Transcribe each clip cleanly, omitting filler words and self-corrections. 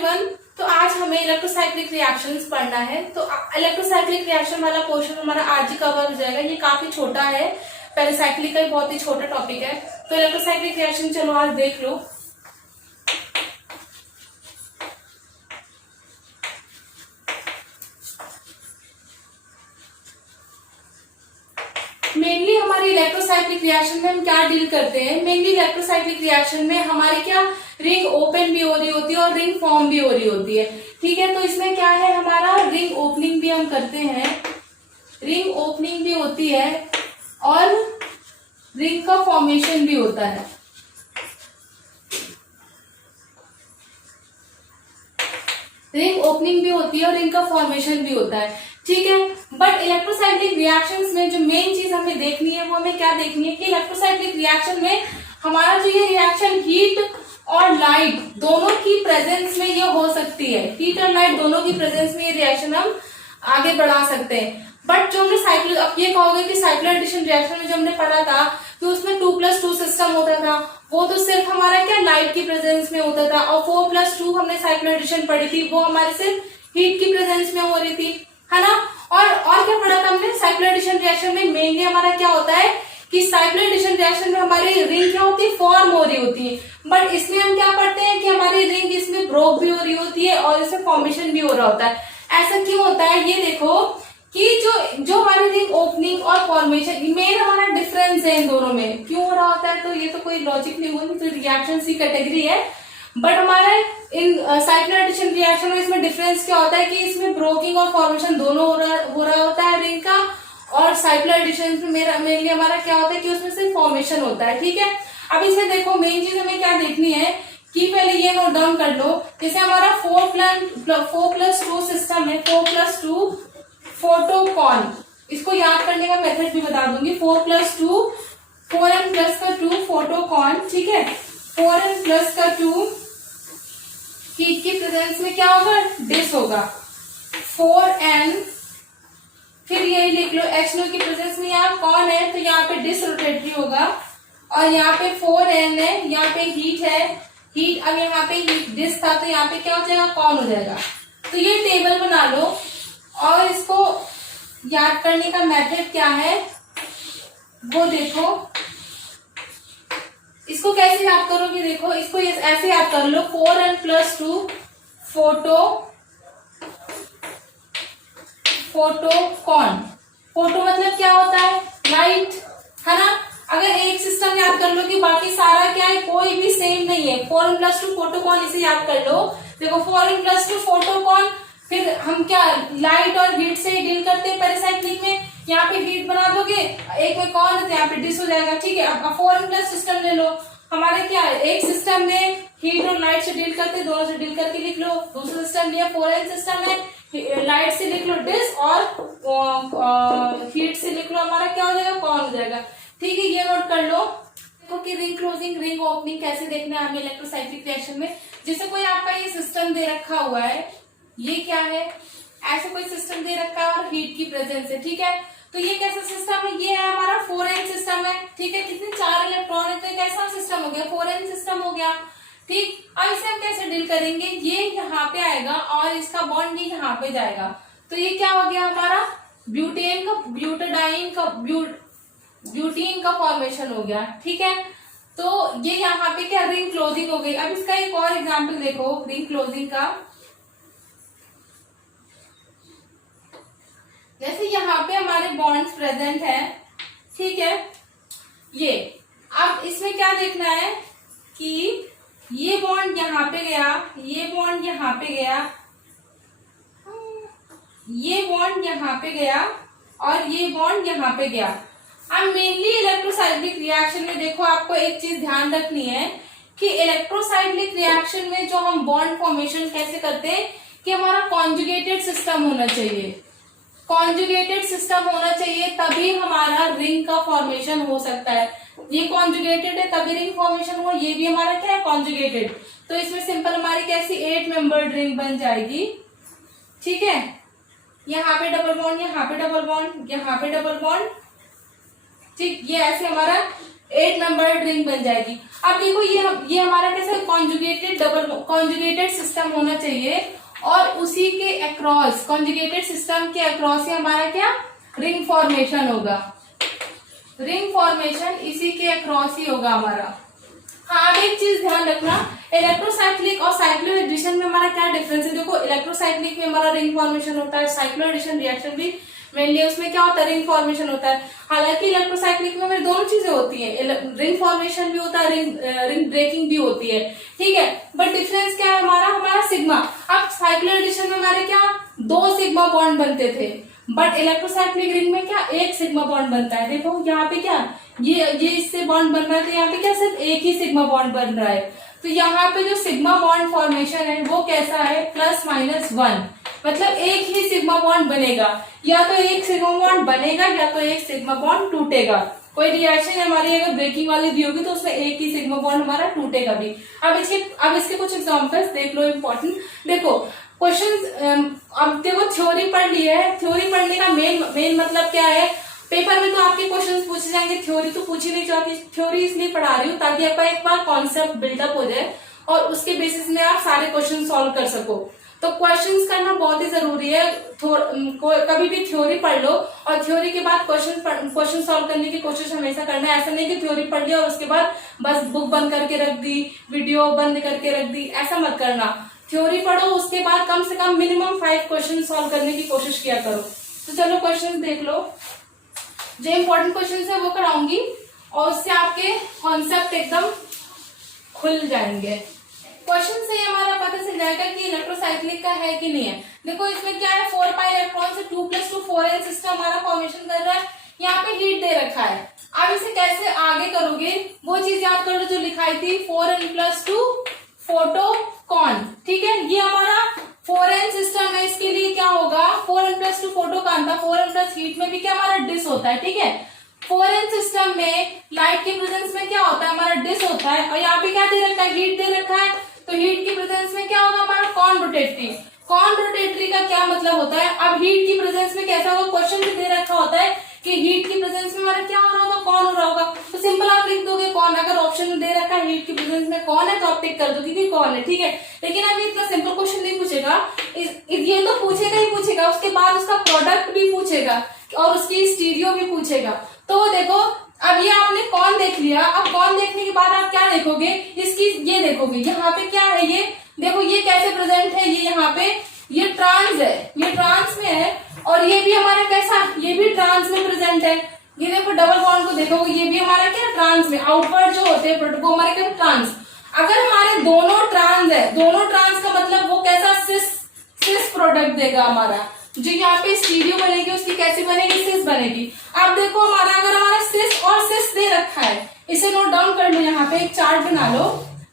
Everyone, तो आज हमें इलेक्ट्रोसाइक्लिक रिएक्शंस पढ़ना है। तो इलेक्ट्रोसाइक्लिक रिएक्शन वाला पोर्शन हमारा आज ही कवर हो जाएगा। ये काफी छोटा है, पेरिसाइक्लिक का बहुत ही छोटा टॉपिक है। तो इलेक्ट्रोसाइक्लिक रिएक्शन चलो आज देख लो। मेनली हमारी इलेक्ट्रोसाइक्लिक रिएक्शन में हम क्या डील करते हैं? मेनली इलेक्ट्रोसाइक्लिक रिएक्शन में हमारी क्या रिंग ओपन भी हो रही होती है और रिंग फॉर्म भी हो रही होती है। ठीक है, तो इसमें क्या है, हमारा रिंग ओपनिंग भी हम करते हैं, रिंग ओपनिंग भी होती है और रिंग का फॉर्मेशन भी होता है। रिंग ओपनिंग भी होती है और रिंग का फॉर्मेशन भी होता है। ठीक है, बट इलेक्ट्रोसाइक्लिक रिएक्शंस में जो मेन चीज हमें देखनी है वो हमें क्या देखनी है कि इलेक्ट्रोसाइक्लिक रिएक्शन में हमारा जो ये रिएक्शन हीट और लाइट दोनों की प्रेजेंस में ये हो सकती है। हीट और लाइट दोनों की प्रेजेंस में ये रिएक्शन हम आगे बढ़ा सकते हैं। बट जो हमने साइक्लिक, अब ये कहोगे कि साइक्लिक एडिशन रिएक्शन में जो हमने पढ़ा था कि उसमें 2+2 सिस्टम होता था, वो तो सिर्फ हमारा क्या लाइट की प्रेजेंस में होता था, और 4+2 हमने साइक्लिक एडिशन पढ़ी थी, वो हमारे सिर्फ हीट की प्रेजेंस में हो रही थी, है ना। और क्या पढ़ा था हमने साइक्लिक एडिशन रिएक्शन में? मेनली हमारा क्या होता है कि साइक्लिक एडिशन रिएक्शन में हमारी रिंग क्या होती है, फॉर्म हो रही होती है। बट इसमें हम क्या पढ़ते हैं कि हमारी रिंग इसमें ब्रोक भी हो रही होती है और इसमें फॉर्मेशन भी हो रहा होता है। ऐसा क्यों होता है? ये देखो कि जो हमारी रिंग ओपनिंग और फॉर्मेशन, मेन हमारा डिफरेंस है इन दोनों में। क्यों हो रहा होता है? तो ये तो कोई लॉजिक नहीं हुआ, तो रिएक्शन की कैटेगरी है। बट हमारे इन साइक्लिक एडिशन रिएक्शन में इसमें डिफरेंस क्या होता है कि इसमें ब्रोकिंग और फॉर्मेशन दोनों हो रहा होता है रिंग का, और साइक्लिक एडिशन में मेनली हमारा क्या होता है कि उसमें सिर्फ फॉर्मेशन होता है। ठीक है, अब इसमें देखो मेन चीज हमें क्या देखनी है कि पहले ये नोट डाउन कर लो। जैसे हमारा 4+2 सिस्टम है, 4+2 फोटोकॉन, इसको याद करने का मेथड भी बता दूंगी। 4+2 4n+2 फोटोकॉन, ठीक है। 4n+2 हीट की प्रेजेंस में क्या होगा, डिस होगा। 4n, फिर यही लिख लो H2 की प्रेजेंस में यहाँ कौन है, तो यहाँ पे डिस रोटेटरी होगा, और यहाँ पे 4n है, यहाँ पे हीट है, हीट, अब यहाँ पे हीट डिस था तो यहाँ पे क्या हो जाएगा, कौन हो जाएगा। तो ये टेबल बना लो, और इसको याद करने का मेथड क्या है वो देखो। इसको कैसे याद करोगे, देखो इसको ऐसे याद कर लो, 4n+2 फोटोकॉन। फोटो मतलब क्या होता है, लाइट, है ना। अगर एक सिस्टम याद कर लो कि बाकी सारा क्या है, कोई भी सेम नहीं है। 4n+2 फोटोकॉन, इसे याद कर लो। देखो 4n+2 फोटोकॉन, फिर हम क्या लाइट और हीट से डील करते हैं पेरिसाइक्लिक में। यहाँ पे हीट बना दोगे, एक में कौन है तो यहाँ पे डिस हो जाएगा। ठीक है, अब 4n+ सिस्टम ले लो। हमारे क्या है, एक सिस्टम में हीट और लाइट से डील करते, दोनों से डील करके लिख लो। दूसरा सिस्टम लिया 4n सिस्टम है, लाइट से लिख लो डिस, और हीट से लिख लो हमारा क्या हो जाएगा, कौन हो जाएगा। ठीक है, ये नोट कर लो। देखो कि रिंग क्लोजिंग, रिंग ओपनिंग कैसे देखना है हमें इलेक्ट्रोसाइक्लिक रिएक्शन में। जैसे कोई आपका ये सिस्टम दे रखा हुआ है, ये क्या है, ऐसे कोई सिस्टम दे रखा है और हीट की प्रेजेंस है। ठीक है, तो ये कैसा सिस्टम है, ये है हमारा 4n सिस्टम है। ठीक है, कितने 4 इलेक्ट्रॉन है, तो कैसा सिस्टम हो गया, 4n सिस्टम हो गया। ठीक, अब इसे हम कैसे डील करेंगे, ये यहाँ पे आएगा और इसका बॉन्ड ये यहाँ पे जाएगा, तो ये क्या हो गया हमारा, ब्यूटीन का फॉर्मेशन हो गया। ठीक है, तो ये यहाँ पे क्या रिंग क्लोजिंग हो गई। अब इसका एक और एग्जाम्पल देखो रिंग क्लोजिंग का। जैसे यहाँ पे हमारे बॉन्ड्स प्रेजेंट है, ठीक है, ये अब इसमें क्या देखना है कि ये बॉन्ड यहाँ पे गया, ये बॉन्ड यहाँ पे गया, ये बॉन्ड यहाँ पे गया, और ये बॉन्ड यहाँ पे गया। अब मेनली इलेक्ट्रोसाइक्लिक रिएक्शन में देखो आपको एक चीज ध्यान रखनी है कि इलेक्ट्रोसाइक्लिक रिएक्शन में जो हम बॉन्ड फॉर्मेशन कैसे करते हैं कि हमारा कॉन्जुगेटेड सिस्टम होना चाहिए। कॉन्जुगेटेड सिस्टम होना चाहिए, तभी हमारा रिंग का फॉर्मेशन हो सकता है। ये कॉन्जुगेटेड है तभी रिंग फॉर्मेशन हो, ये भी हमारा क्या है, कॉन्जुगेटेड। तो इसमें सिंपल हमारी कैसी 8 मेंबर्ड रिंग बन जाएगी। ठीक है, यहाँ पे डबल बॉन्ड, यहाँ पे डबल बॉन्ड, यहाँ पे डबल बॉन्ड। ठीक, ये ऐसे हमारा 8 मेंबर्ड रिंग बन जाएगी। अब देखो ये हमारा कैसे कॉन्जुगेटेड सिस्टम होना चाहिए, और उसी के अक्रॉस, कॉन्जुगेटेड सिस्टम के अक्रॉस ही हमारा क्या रिंग फॉर्मेशन होगा। रिंग फॉर्मेशन इसी के अक्रॉस ही होगा हमारा। हाँ, अब एक चीज ध्यान रखना, इलेक्ट्रोसाइक्लिक और साइक्लो एडिशन में हमारा क्या डिफरेंस है। देखो इलेक्ट्रोसाइक्लिक में हमारा रिंग फॉर्मेशन होता है, साइक्लो एडिशन रिएक्शन भी मेनली उसमें क्या होता है, रिंग फॉर्मेशन होता है। हालांकि इलेक्ट्रोसाइक्लिक में हमें दोनों चीजें होती है, रिंग फॉर्मेशन भी होता है, रिंग ब्रेकिंग भी होती है, ठीक है। बट डिफरेंस क्या है हमारा सिग्मा। अब साइक्लो एडिशन में हमारे क्या 2 सिग्मा बॉन्ड बनते थे, बट इलेक्ट्रोसाइक्लिक रिंग में क्या 1 सिग्मा बॉन्ड बनता है। देखो यहाँ पे क्या ये इससे बॉन्ड बन रहा है, तो यहाँ पे क्या सिर्फ 1 ही सिग्मा बॉन्ड बन रहा है। तो यहाँ पे जो सिग्मा बॉन्ड फॉर्मेशन है वो कैसा है, +-1, मतलब 1 ही सिग्मा बॉन्ड बनेगा। या तो 1 सिग्मा बॉन्ड बनेगा या तो 1 सिग्मा बॉन्ड टूटेगा। कोई रिएक्शन हमारी अगर ब्रेकिंग वाली दी होगी तो उसमें 1 ही सिग्मा बॉन्ड हमारा टूटेगा भी। अब इसके कुछ एग्जांपल्स देख लो इंपॉर्टेंट। देखो क्वेश्चन, अब देखो थ्योरी पढ़ ली है, थ्योरी पढ़ने का मेन मतलब क्या है, पेपर में तो आपके क्वेश्चंस पूछे जाएंगे, थ्योरी तो पूछी नहीं जाती। थ्योरी इसलिए पढ़ा रही हूँ ताकि आपका एक बार कॉन्सेप्ट बिल्डअप हो जाए और उसके बेसिस में आप सारे क्वेश्चन सॉल्व कर सको। तो क्वेश्चंस करना बहुत ही जरूरी है। कभी भी थ्योरी पढ़ लो और थ्योरी के बाद क्वेश्चन सॉल्व करने की कोशिश हमेशा करना है। ऐसा नहीं कि थ्योरी पढ़ लिया और उसके बाद बस बुक बंद करके रख दी, वीडियो बंद करके रख दी, ऐसा मत करना। थ्योरी पढ़ो, उसके बाद कम से कम मिनिमम 5 क्वेश्चन सॉल्व करने की कोशिश किया करो। तो चलो क्वेश्चन देख लो, जो इम्पोर्टेंट क्वेश्चन है वो कराऊंगी और उससे आपके कॉन्सेप्ट एकदम खुल जाएंगे। क्वेश्चन से हमारा पता चल जाएगा कि इलेक्ट्रोसाइक्लिक का है कि नहीं है। देखो इसमें क्या है, 4 पाई इलेक्ट्रॉन से 2+2 4n सिस्टम हमारा फॉर्मेशन कर रहा है। यहाँ पे हीट दे रखा है। अब इसे कैसे आगे करोगे वो चीज याद कर लो जो लिखाई थी, 4n+2 फोटोकॉन, ठीक है। ये हमारा 4n सिस्टम है, इसके लिए क्या होगा, 4n+2 फोटोकॉन था, 4n+ हीट में भी क्या हमारा डिस होता है, ठीक है। 4n सिस्टम में लाइट के प्रेजेंस में क्या होता है, हमारा डिस होता है, और यहाँ पे क्या दे रखा है, हीट दे रखा है। तो हीट की प्रेजेंस में क्या होगा हमारा कॉन रोटेटरी। कॉन रोटेटरी का क्या मतलब होता है, अब हीट की प्रेजेंस में कैसा होगा, क्वेश्चन में दे रखा होता है कि हीट की प्रेजेंस में हमारा क्या हो रहा होगा, कौन हो रहा होगा। तो सिंपल आप लिख दोगे कौन। अगर ऑप्शन में दे रखा है हीट की प्रेजेंस में कौन है तो आप टिक कर दोगे कि कौन है, ठीक है। लेकिन अभी इतना सिंपल क्वेश्चन नहीं पूछेगा, ये तो पूछेगा ही पूछेगा, उसके बाद उसका प्रोडक्ट भी पूछेगा और उसकी स्टीरियो भी पूछेगा। तो देखो अब ये आपने कौन देख लिया, अब कौन देखने के बाद आप क्या देखोगे, इसकी ये देखोगे यहाँ पे क्या है, ये देखो ये कैसे प्रेजेंट है, ये यहाँ पे ये ट्रांस है, ये ट्रांस में है, और ये भी हमारा कैसा, ये भी ट्रांस में प्रेजेंट है। ये देखो डबल बॉन्ड को देखोगे, ये भी हमारा क्या ट्रांस में, आउटवर्ड जो होते हैं वो हमारे क्या ट्रांस। अगर हमारे दोनों ट्रांस है, दोनों ट्रांस का मतलब वो कैसा सिस प्रोडक्ट देगा हमारा। जो यहाँ पे स्टीरियो बनेगी उसकी कैसी बनेगी, सिस बनेगी। अब देखो हमारा अगर हमारा सिस और सिस दे रखा है, इसे नोट डाउन कर लो, यहाँ पे एक चार्ट बना लो,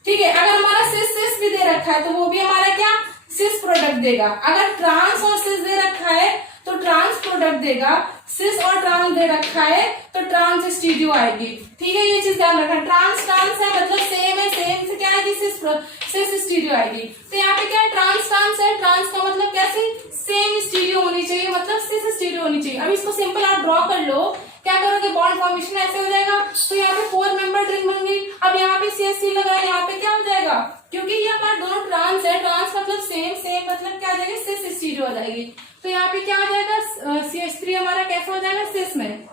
ठीक है। अगर हमारा सिस भी दे रखा है तो वो भी हमारा क्या सिस प्रोडक्ट देगा। अगर ट्रांस और सिस दे रखा है तो ट्रांस प्रोडक्ट देगा, सिस और ट्रांस दे रखा है तो ट्रांस स्टीरियो आएगी, ठीक है। ये चीज ध्यान रखना, ट्रांस है मतलब सेम है, सेम से क्या आएगी सिस स्टीरियो आएगी। तो यहाँ पे क्या है, ट्रांस है, ट्रांस का मतलब कैसे सेम स्टीरियो होनी चाहिए, मतलब सिस स्टीरियो होनी चाहिए। अब इसको सिंपल आप ड्रॉ कर लो, क्या करोगे बॉन्ड फॉर्मेशन ऐसे हो जाएगा। तो यहाँ पे 4 मेंबर रिंग बन गई। अब यहाँ पे CH3 लगाए, यहाँ पे क्या हो जाएगा, क्योंकि ये हमारे दोनों ट्रांस है, ट्रांस मतलब सेम मतलब क्या आ जाएगी, सिस स्टीरियो हो जाएगी। तो यहाँ पे क्या हो जाएगा, CH3 हमारा कैसा हो जाएगा, सिस में,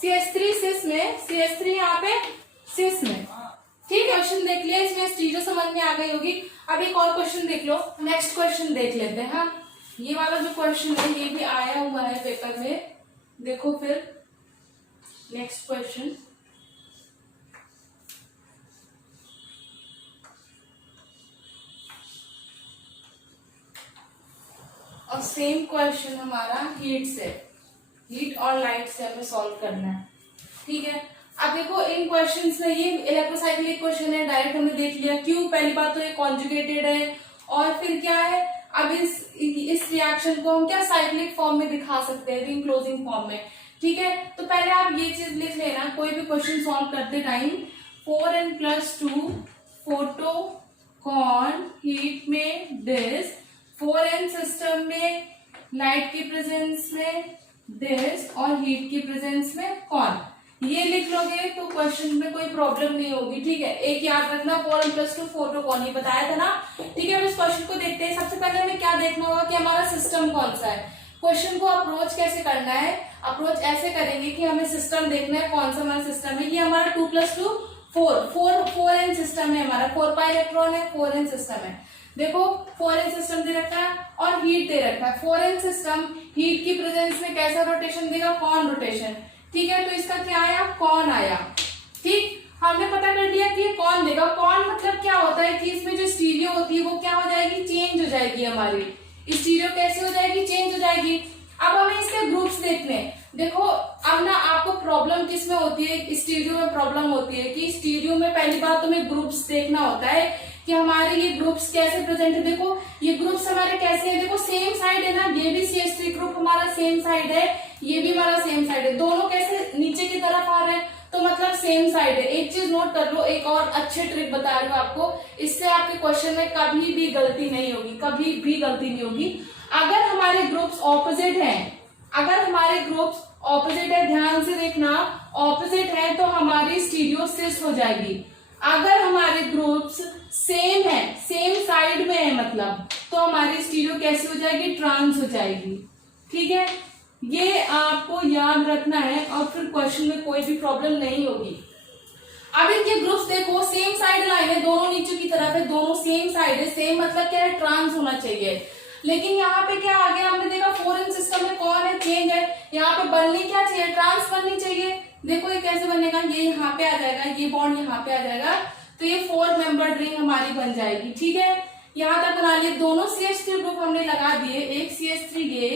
CH3 सिस में, CH3 यहाँ पे सिस में, ठीक है। क्वेश्चन देख लिया, इसमें स्टीरियो समझ में आ गई होगी। अब एक और क्वेश्चन देख लो, नेक्स्ट क्वेश्चन देख लेते हैं। हाँ, ये वाला जो क्वेश्चन है ये भी आया हुआ है पेपर में, देखो फिर नेक्स्ट क्वेश्चन। और सेम क्वेश्चन हमारा हीट से, हीट और लाइट से हमें सॉल्व करना है, ठीक है। अब देखो इन क्वेश्चंस में ये इलेक्ट्रोसाइक्लिक क्वेश्चन है, डायरेक्ट हमने देख लिया। क्यों, पहली बात तो ये कॉन्जुगेटेड है, और फिर क्या है, अब इस रिएक्शन को हम क्या साइक्लिक फॉर्म में दिखा सकते हैं, रिंग क्लोजिंग फॉर्म में, ठीक है। तो पहले आप ये चीज लिख लेना कोई भी क्वेश्चन सॉल्व करते टाइम, 4n+2 फोटोकॉन हीट में डिस, 4n सिस्टम में लाइट की प्रेजेंस में डिस और हीट की प्रेजेंस में कॉन। ये लिख लोगे तो क्वेश्चन में कोई प्रॉब्लम नहीं होगी, ठीक है। एक याद रखना 4n+2 4 तो कौन ही बताया था ना, ठीक है। अब इस क्वेश्चन को देखते हैं। सबसे पहले हमें क्या देखना होगा कि हमारा सिस्टम कौन सा है। क्वेश्चन को अप्रोच कैसे करना है, अप्रोच ऐसे करेंगे कि हमें सिस्टम देखना है कौन सा हमारा सिस्टम है। ये हमारा 2+2 4n सिस्टम है हमारा, 4 पाई इलेक्ट्रॉन है, 4n सिस्टम है। देखो 4n सिस्टम दे रखा है और हीट दे रखा है। 4n सिस्टम हीट की प्रेजेंस में कैसा रोटेशन देगा, कॉन रोटेशन, ठीक है। तो इसका क्या आया, कॉन आया, ठीक। हमने पता कर लिया कि ये कौन देगा। कौन मतलब क्या होता है कि इसमें जो स्टीरियो होती है वो क्या हो जाएगी, चेंज हो जाएगी हमारी। स्टीरियो कैसे हो जाएगी, चेंज हो जाएगी। अब हमें इसके ग्रुप्स देखने हैं। देखो अब ना आपको प्रॉब्लम किस में होती है, स्टीरियो में प्रॉब्लम होती है कि स्टीरियो में पहली बात तुम्हें ग्रुप्स देखना होता है कि हमारे ये ग्रुप्स कैसे प्रेजेंट है। देखो ये ग्रुप्स हमारे कैसे हैं, देखो सेम साइड है ना, ये भी CH3 ग्रुप हमारा सेम साइड है, ये भी हमारा सेम साइड है, दोनों कैसे नीचे की तरफ आ रहे हैं, तो मतलब सेम साइड है। एक चीज नोट कर लो, एक और अच्छे ट्रिक बता रही हूँ आपको, इससे आपके क्वेश्चन में कभी भी गलती नहीं होगी, कभी भी गलती नहीं होगी। अगर हमारे ग्रुप्स ऑपोजिट हैं, अगर हमारे ग्रुप्स ऑपोजिट है, ध्यान से देखना, ऑपोजिट है तो हमारी स्टीरियो सिस हो जाएगी। अगर हमारे ग्रुप्स सेम है, सेम साइड में है मतलब, तो हमारी स्टीरियो कैसी हो जाएगी, ट्रांस हो जाएगी, ठीक है। ये आपको याद रखना है और फिर क्वेश्चन में कोई भी प्रॉब्लम नहीं होगी। अब इनके ग्रुप्स देखो सेम साइड लाइन है, दोनों नीचे की तरफ है, दोनों सेम साइड है। सेम मतलब क्या है, ट्रांस होना चाहिए। लेकिन यहाँ पे क्या आ गया, हमने देखा 4n सिस्टम में कौन है, चेंज है। यहाँ पे बननी क्या चाहिए, ट्रांस बननी चाहिए। देखो ये कैसे बनेगा, ये यहाँ पे आ जाएगा, ये बॉन्ड यहाँ पे आ जाएगा, तो ये 4 मेंबर्ड रिंग हमारी बन जाएगी, ठीक है। यहाँ तक बना लिए, दोनों CH3 ग्रुप हमने लगा दिए, एक CH3 ये,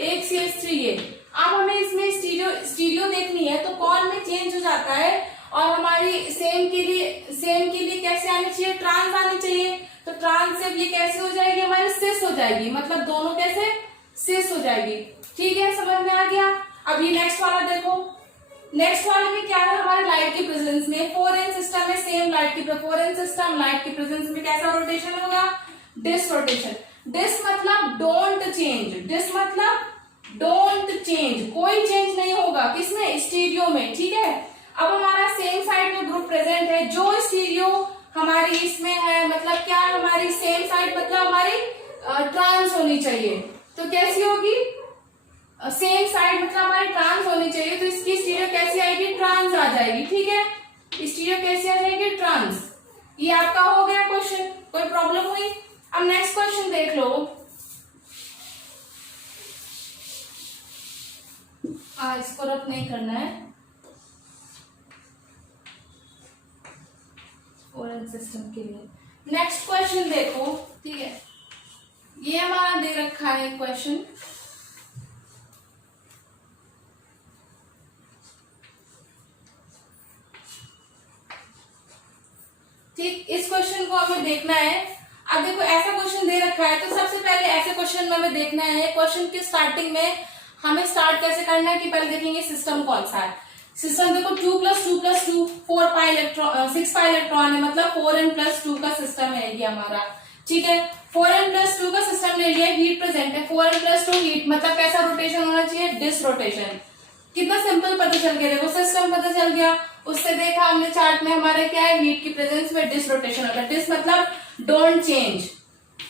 एक CH3 ये। अब हमें इसमें स्टीरियो देखनी है, तो कौन में चेंज हो जाता है और हमारी सेम के लिए कैसे आनी चाहिए, ट्रांस आनी चाहिए। तो ट्रांस से ये कैसे हो जाएगी, हमारी सिस हो जाएगी, मतलब दोनों कैसे सिस हो जाएगी, ठीक है। समझ में आ गया। अब ये नेक्स्ट वाला देखो, नेक्स्ट वाले में क्या है, हमारे लाइट की प्रेजेंस में 4n सिस्टम में सेम लाइट की 4n सिस्टम लाइट की प्रेजेंस में कैसा रोटेशन होगा, डिस रोटेशन। डिस मतलब डोंट चेंज, डिस मतलब डोंट चेंज, कोई चेंज नहीं होगा किसमें, स्टीरियो में, ठीक है। अब हमारा सेम साइड में ग्रुप प्रेजेंट है, जो स्टीरियो हमारी इसमें है, मतलब क्या है, हमारी सेम साइड मतलब हमारी ट्रांस होनी चाहिए। तो कैसी होगी, सेम साइड मतलब हमारी ट्रांस होनी चाहिए, तो इसकी स्टीरियो कैसी आएगी, ट्रांस आ जाएगी, ठीक है। स्टीरियो कैसी आ जाएगी, ट्रांस। ये आपका हो गया क्वेश्चन, कोई प्रॉब्लम हुई। अब नेक्स्ट क्वेश्चन देख लो। इसको रब नहीं करना है, 4n सिस्टम के लिए। नेक्स्ट क्वेश्चन देखो, ठीक है। ये हमारा दे रखा है क्वेश्चन, ठीक। इस क्वेश्चन को हमें देखना है। अब देखो ऐसा क्वेश्चन दे रखा है, तो सबसे पहले ऐसे क्वेश्चन में हमें देखना है, क्वेश्चन की स्टार्टिंग में हमें स्टार्ट कैसे करना है कि पहले देखेंगे सिस्टम कौन सा है। सिस्टम देखो 2+2+2 4 पाई इलेक्ट्रॉन 6 पाई इलेक्ट्रॉन है, मतलब 4n+2 का सिस्टम है ये हमारा, ठीक है। 4n+2 का सिस्टम ले लिया, हीट प्रेजेंट है, 4n+2 हीट मतलब कैसा रोटेशन होना चाहिए, डिस रोटेशन। कितना सिंपल पता चल गया, देखो सिस्टम पता चल गया। उससे देखा हमने चार्ट में हमारे क्या है, हीट की प्रेजेंस में डिस रोटेशन होता है। डिस मतलब डोंट चेंज,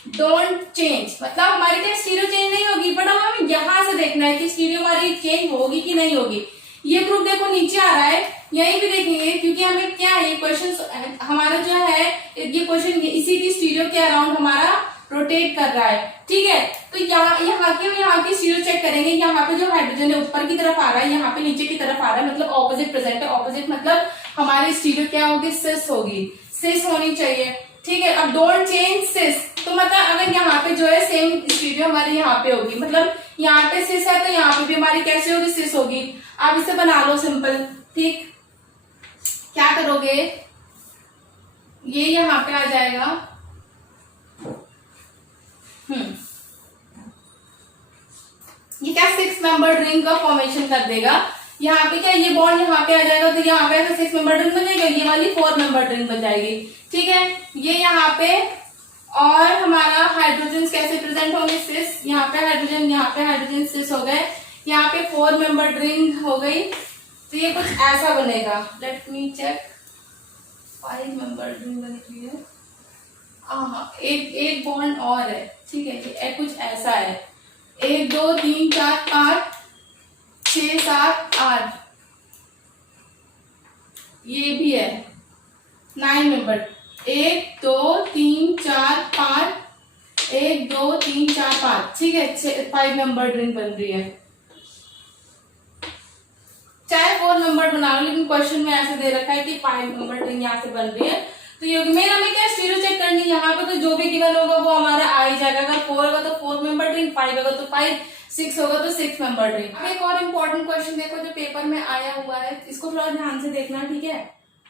डोंट चेंज मतलब हमारी क्या स्टीरियो चेंज नहीं होगी, बट हमें यहां से देखना है कि स्टीरियो हमारी चेंज होगी कि नहीं होगी। ये ग्रुप देखो नीचे आ रहा है, यहीं भी देखेंगे, क्योंकि हमें क्या है, क्वेश्चन हमारा जो है ये क्वेश्चन इसी की स्टीरियो के अराउंड हमारा रोटेट कर रहा है, ठीक है। तो यहाँ की स्टीरियो चेक करेंगे। यहाँ पे जो हाइड्रोजन है ऊपर की तरफ आ रहा है, यहाँ पे नीचे की तरफ आ रहा है, मतलब ऑपोजिट प्रेजेंट है। ऑपोजिट मतलब हमारी स्टीरियो क्या होगी, सिस होगी, सिस होनी चाहिए, ठीक है। अब डोंट चेंज सिस, तो मतलब अगर यहाँ पे जो है सेम स्टीरियो हमारी यहाँ पे होगी, मतलब यहाँ पे सिस है तो यहाँ पे भी हमारी कैसे होगी, सिस होगी। आप इसे बना लो सिंपल, ठीक। क्या करोगे, ये यहाँ पे आ जाएगा, ये क्या 6 मेंबर्ड रिंग का फॉर्मेशन कर देगा। यहाँ पे क्या ये बॉन्ड यहाँ पे आ जाएगा, तो यहाँ पे ऐसे 6 मेंबर्ड रिंग बन जाएगा, ये वाली 4 मेंबर्ड रिंग बन जाएगी, ठीक है। ये यहाँ पे और हमारा हाइड्रोजन कैसे प्रेजेंट होंगे, सिस, यहाँ पे हाइड्रोजन सिस हो गए, यहाँ पे 4 मेंबर्ड रिंग हो गई, तो ये कुछ ऐसा बनेगा। Let me check. 5 member ring बनी हुई है। हाँ, एक बॉन्ड और है, ठीक है। ये कुछ ऐसा है, 1 2 3 4 5 6 7 8, ये भी है 9 मेंबर। 1 2 3 4 5, 1 2 3 4 5, ठीक है। 5 नंबर रिंग बन रही है, चाहे 4 नंबर बना लो, लेकिन क्वेश्चन में ऐसे दे रखा है कि 5 नंबर रिंग यहाँ से बन रही है। तो ये मेन हमें क्या स्टीरियो चेक करनी है यहाँ पे, तो जो भी गिवन होगा वो हमारा आ ही जाएगा। अगर 4 होगा तो 4 मेंबर रिंग, 5 होगा तो 5, 6 होगा तो 6 मेंबर रिंग। अब एक और इम्पोर्टेंट क्वेश्चन देखो जो पेपर में आया हुआ है, इसको थोड़ा ध्यान से देखना, ठीक है।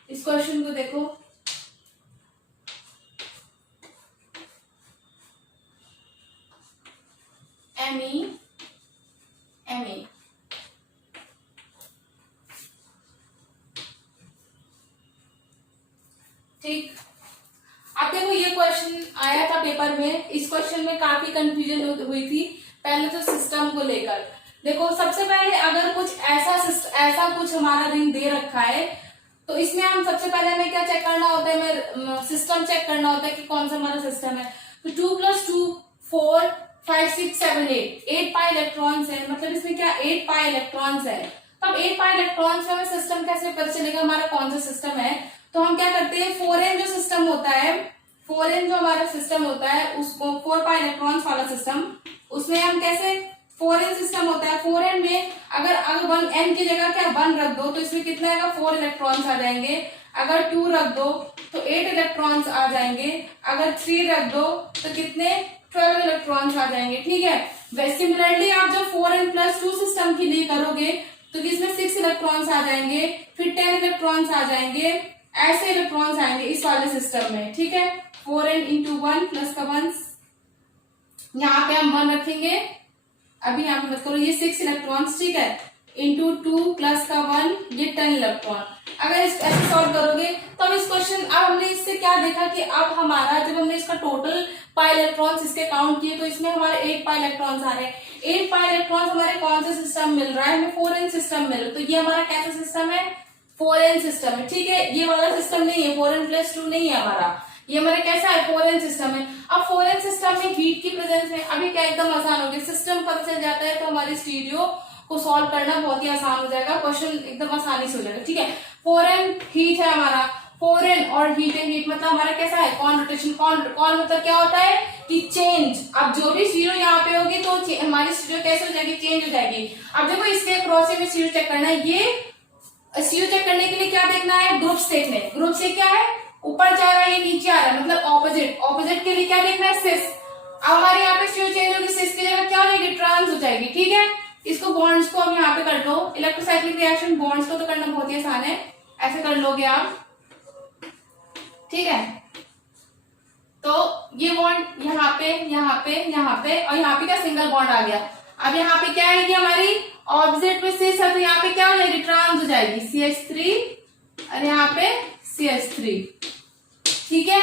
इस क्वेश्चन को देखो, एमी ठीक। अब देखो ये क्वेश्चन आया था पेपर में, इस क्वेश्चन में काफी कंफ्यूजन हुई थी पहले तो सिस्टम को लेकर। देखो सबसे पहले अगर कुछ ऐसा कुछ हमारा रिंग दे रखा है, तो इसमें हम सबसे पहले हमें क्या चेक करना होता है, हमें सिस्टम चेक करना होता है कि कौन सा हमारा सिस्टम है। तो 2 + 2 4 5 6 7 8 पाई इलेक्ट्रॉन्स है, मतलब इसमें क्या 8 पाई इलेक्ट्रॉन्स है। तब 8 पाई इलेक्ट्रॉन्स में हमें सिस्टम कैसे पता चलेगा हमारा कौन सा सिस्टम है। तो हम क्या करते हैं, 4n जो सिस्टम होता है, 4n जो हमारा सिस्टम होता है, उसको 4 पाई इलेक्ट्रॉन्स वाला सिस्टम, उसमें हम कैसे 4n सिस्टम होता है, 4n में अगर 1n की जगह क्या 1 रख दो तो इसमें कितना आएगा 4 इलेक्ट्रॉन्स आ जाएंगे। अगर 2 रख दो तो 8 इलेक्ट्रॉन्स आ जाएंगे। अगर 3 रख दो तो कितने 12 इलेक्ट्रॉन्स आ जाएंगे, ठीक है। सिमिलरली आप जब 4n + 2 सिस्टम के लिए करोगे तो इसमें 6 इलेक्ट्रॉन्स आ जाएंगे, फिर 10 इलेक्ट्रॉन्स आ जाएंगे, ऐसे इलेक्ट्रॉन्स आएंगे इस वाले सिस्टम में, ठीक है। 4n × 1 + का 1, यहाँ पे हम 1 रखेंगे, अभी यहाँ पे मत करो, ये 6 इलेक्ट्रॉन्स, ठीक है, × 2 + का 1, ये 10 इलेक्ट्रॉन। अगर ऐसे सॉल्व करोगे तो अब इस क्वेश्चन, अब हमने इससे क्या देखा कि अब हमारा जब हमने इसका टोटल पाई इलेक्ट्रॉन्स इसके काउंट किए तो इसमें हमारे 8 पाई इलेक्ट्रॉन्स आ रहे हैं। 8 पाई इलेक्ट्रॉन्स हमारे कौन सा सिस्टम मिल रहा है, हमें 4n सिस्टम मिल रहा है। तो ये हमारा कैसा सिस्टम है, 4n सिस्टम है, ठीक है। ये वाला सिस्टम नहीं है, 4n + 2 नहीं है हमारा, ये हमारा कैसा है 4n सिस्टम है। अब 4n सिस्टम में हीट की प्रेजेंस में अभी क्या एकदम आसान हो गया, सिस्टम पता चल जाता है तो हमारी स्टीरियो को सॉल्व करना बहुत ही आसान हो जाएगा, क्वेश्चन एकदम आसानी से हो जाएगा, ठीक है। 4n हीट है हमारा, 4n और हीट एंड हीट मतलब हमारा कैसा है कॉन रोटेशन। कॉन मतलब क्या होता है कि चेंज। अब जो भी स्टीरियो यहाँ पे होगी तो हमारी स्टीरियो कैसे हो जाएगी, चेंज हो जाएगी। अब देखो इसके क्रॉस में स्टीरियो चेक करना है, ये स्टीरियो चेक करने के लिए क्या देखना है, ग्रुप्स देखने। ग्रुप से क्या है, ऊपर जा रहा है ये नीचे आ रहा है, मतलब ऑपोजिट। ऑपोजिट के लिए क्या देखना है, सिस। अब हमारे यहाँ पे स्टीरियो चेंज होगी, सिस की जगह क्या हो जाएगी, ट्रांस हो जाएगी, ठीक है। इसको बॉन्ड्स को अब यहाँ पे कर लो, इलेक्ट्रोसाइक्लिक रिएक्शन बॉन्ड्स को तो करना बहुत ही आसान है, ऐसे कर लोगे आप, ठीक है। तो ये बॉन्ड यहाँ पे यहाँ पे यहाँ पे और यहाँ पे क्या सिंगल बॉन्ड आ गया। अब यहाँ पे क्या है कि हमारी ऑपोजिट में सिस है तो यहाँ पे क्या हो जाएगी, ट्रांस हो जाएगी, CH3 और यहाँ पे CH3, ठीक है।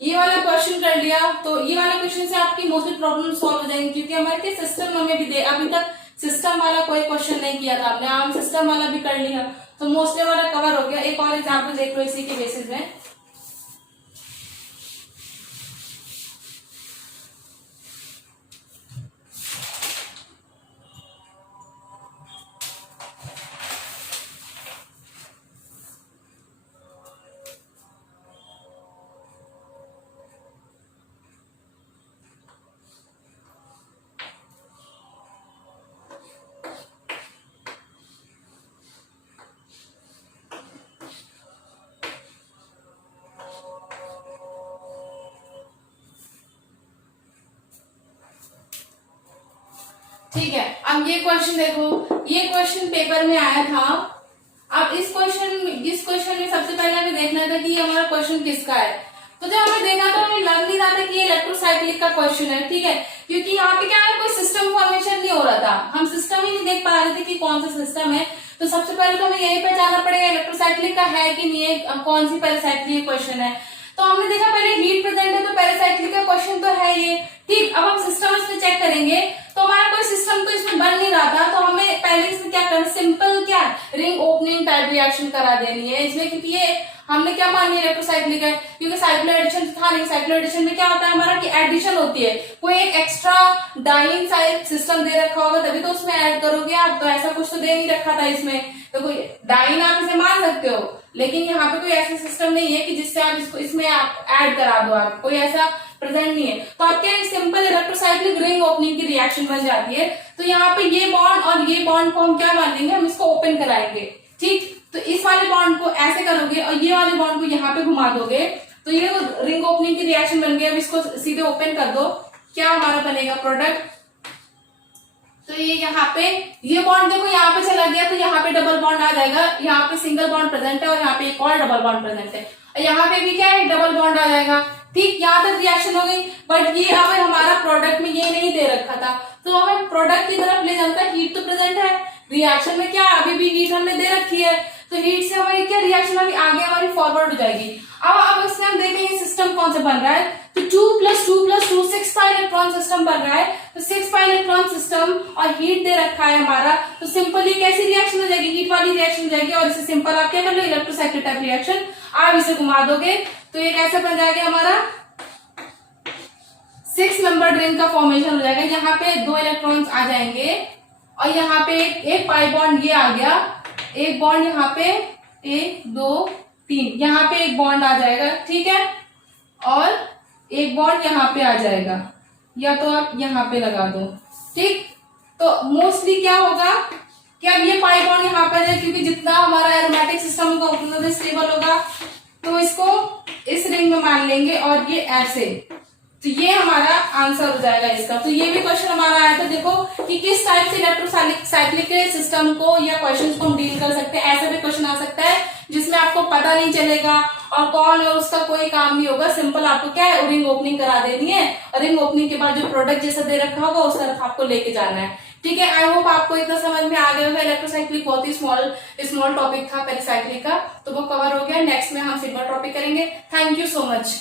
ये वाला क्वेश्चन कर लिया, तो ये वाला क्वेश्चन से आपकी मोस्टली प्रॉब्लम सॉल्व हो जाएंगी, क्योंकि हमारे सिस्टम हमें भी दे, अभी तक सिस्टम वाला कोई क्वेश्चन नहीं किया था आपने, हम सिस्टम वाला भी कर लिया तो मोस्टली हमारा कवर हो गया। एक और एग्जाम्पल देख लो इसी के बेसिस में। ठीक है, अब ये क्वेश्चन देखो, ये क्वेश्चन पेपर में आया था। अब इस क्वेश्चन में सबसे पहले हमें देखना था कि हमारा क्वेश्चन किसका है। तो जब हमें देखा तो हमें लग नहीं रहा था कि ये इलेक्ट्रोसाइक्लिक का क्वेश्चन है, ठीक है, क्योंकि यहाँ पे क्या है कोई सिस्टम फॉर्मेशन नहीं हो रहा था, हम सिस्टम ही नहीं देख पा रहे थे कि कौन सा सिस्टम है। तो सबसे पहले तो हमें यही पहचानना पड़ेगा इलेक्ट्रोसाइक्लिक का है कि नहीं है, कौन सी पैरासाइक्लिक क्वेश्चन है। तो हमने देखा पहले हीट प्रेजेंट है तो पैरासाइक्लिक का क्वेश्चन तो है ये, ठीक। अब हम सिस्टम इसमें चेक करेंगे तो हमारा कोई सिस्टम तो इसमें बन नहीं रहा था, तो हमें पहले इसमें क्या करना, सिंपल क्या रिंग ओपनिंग रिएक्शन करा देनी है इसमें, क्योंकि ये हमने क्या मान लिया इलेक्ट्रोसाइक्लिक है, क्योंकि साइक्लो एडिशन था नहीं। साइक्लो एडिशन में क्या होता है हमारा कि एडिशन होती है, कोई एक एक्स्ट्रा डाइन साइड सिस्टम दे रखा होगा तभी तो उसमें ऐड करोगे आप, तो ऐसा कुछ तो दे नहीं रखा था इसमें, तो कोई डाइन आप इसे मान सकते हो, लेकिन यहाँ पे कोई ऐसा सिस्टम नहीं है कि जिससे आप इसको इसमें आप ऐड करा दो, आप कोई ऐसा प्रेजेंट नहीं है। तो आपके सिंपल इलेक्ट्रोसाइक्लिक रिंग ओपनिंग की रिएक्शन बन जाती है। तो यहाँ पे ये बॉन्ड और ये बॉन्ड को हम क्या मान लेंगे, हम इसको ओपन कराएंगे, ठीक। तो इस वाले बॉन्ड को ऐसे करोगे और ये वाले बॉन्ड को यहाँ पे घुमा दोगे, तो ये रिंग ओपनिंग की रिएक्शन बन गई। अब इसको सीधे ओपन कर दो, क्या हमारा बनेगा प्रोडक्ट, तो ये यहाँ पे ये बॉन्ड देखो यहाँ पे चला गया, तो यहाँ पे डबल बॉन्ड आ जाएगा, यहाँ पे सिंगल बॉन्ड प्रेजेंट है और यहाँ पे एक और डबल बॉन्ड प्रेजेंट है, और यहाँ पे भी क्या है डबल बॉन्ड आ जाएगा, ठीक। यहाँ तक रिएक्शन हो गई, बट ये अब हमारा प्रोडक्ट में ये नहीं दे रखा था, तो हमें प्रोडक्ट की तरफ ले जाता है, हीट तो प्रेजेंट है, रिएक्शन में क्या अभी भी हीट हमने दे रखी है, तो हीट से हमारी क्या रिएक्शन अभी आगे हमारी फॉरवर्ड हो जाएगी। अब इसमें हम देखेंगे सिस्टम कौन सा बन रहा है, तो 2 + 2 + 2 6 पाई इलेक्ट्रॉन सिस्टम बन रहा है, तो 6 पाई इलेक्ट्रॉन सिस्टम और हीट दे रखा है हमारा, तो सिंपली कैसी रिएक्शन हो जाएगी, हीट वाली रिएक्शन हो जाएगी, और इसे सिंपल आप क्या कर लो इलेक्ट्रोसाइक्लिक टाइप रिएक्शन, आप इसे घुमा दोगे तो ये कैसे बन जाएगा हमारा 6 नंबर रिंग का फॉर्मेशन हो जाएगा। यहाँ पे 2 इलेक्ट्रॉन्स आ जाएंगे और यहाँ पे एक पाई बॉन्ड ये आ गया, एक बॉन्ड यहाँ पे 1 2 3 यहाँ पे एक बॉन्ड आ जाएगा, ठीक है, और एक बॉन्ड यहाँ पे आ जाएगा, या तो आप यहाँ पे लगा दो, ठीक। तो मोस्टली क्या होगा कि अब ये पाई बॉन्ड यहाँ पे आ जाए, क्योंकि जितना हमारा एरोमेटिक सिस्टम होगा उतना ज्यादा स्टेबल होगा, तो इसको इस रिंग में मान लेंगे और ये ऐसे, तो ये हमारा आंसर हो जाएगा इसका। तो ये भी क्वेश्चन हमारा आया था, देखो कि किस टाइप से इलेक्ट्रोसाइक्लिक सिस्टम को या क्वेश्चंस को हम डील कर सकते हैं। ऐसा भी क्वेश्चन आ सकता है जिसमें आपको पता नहीं चलेगा और कौन है उसका कोई काम नहीं होगा, सिंपल आपको क्या है रिंग ओपनिंग करा देनी है, और रिंग ओपनिंग के बाद जो प्रोडक्ट जैसा दे रखा होगा उस तरफ आपको लेके जाना है, ठीक है। आई होप आपको इतना समझ में आ गया होगा। इलेक्ट्रोसाइक्लिक बहुत ही स्मॉल टॉपिक था पेरिसाइक्लिक का, तो वो कवर हो गया। नेक्स्ट में हम सिल्वर टॉपिक करेंगे। Thank you so much.